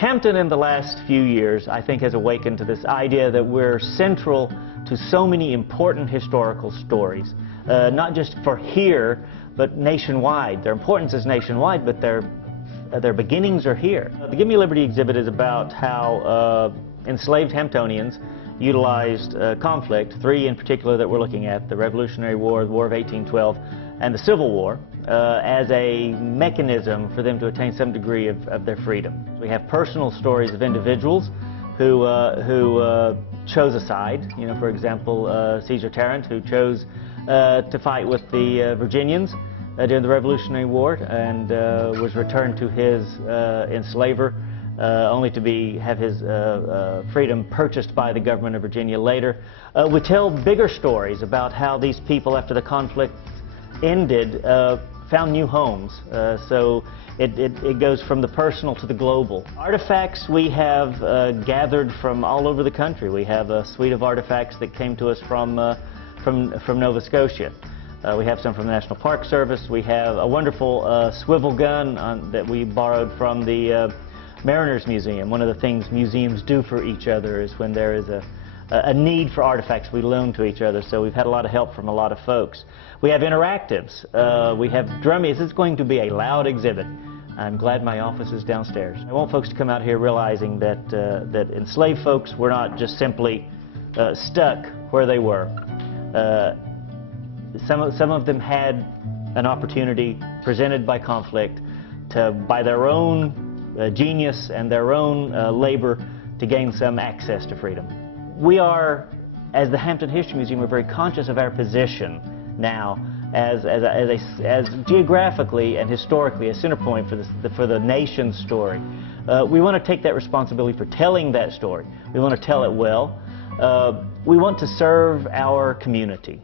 Hampton in the last few years, I think, has awakened to this idea that we're central to so many important historical stories, not just for here, but nationwide. Their importance is nationwide, but their beginnings are here. The Give Me Liberty exhibit is about how enslaved Hamptonians utilized conflict, three in particular that we're looking at: the Revolutionary War, the War of 1812, and the Civil War, as a mechanism for them to attain some degree of their freedom. We have personal stories of individuals who chose a side. You know, for example, Caesar Tarrant, who chose to fight with the Virginians during the Revolutionary War and was returned to his enslaver, only to have his freedom purchased by the government of Virginia later. We tell bigger stories about how these people, after the conflict ended, found new homes. So it goes from the personal to the global. Artifacts we have gathered from all over the country. We have a suite of artifacts that came to us from Nova Scotia. We have some from the National Park Service. We have a wonderful swivel gun that we borrowed from the Mariners Museum. One of the things museums do for each other is when there is a need for artifacts, we loan to each other, so we've had a lot of help from a lot of folks. We have interactives. We have drummies. It's going to be a loud exhibit. I'm glad my office is downstairs. I want folks to come out here realizing that enslaved folks were not just simply stuck where they were. Some of them had an opportunity presented by conflict to, by their own genius and their own labor, to gain some access to freedom. We are, as the Hampton History Museum, we're very conscious of our position now as geographically and historically a center point for the nation's story. We want to take that responsibility for telling that story. We want to tell it well. We want to serve our community.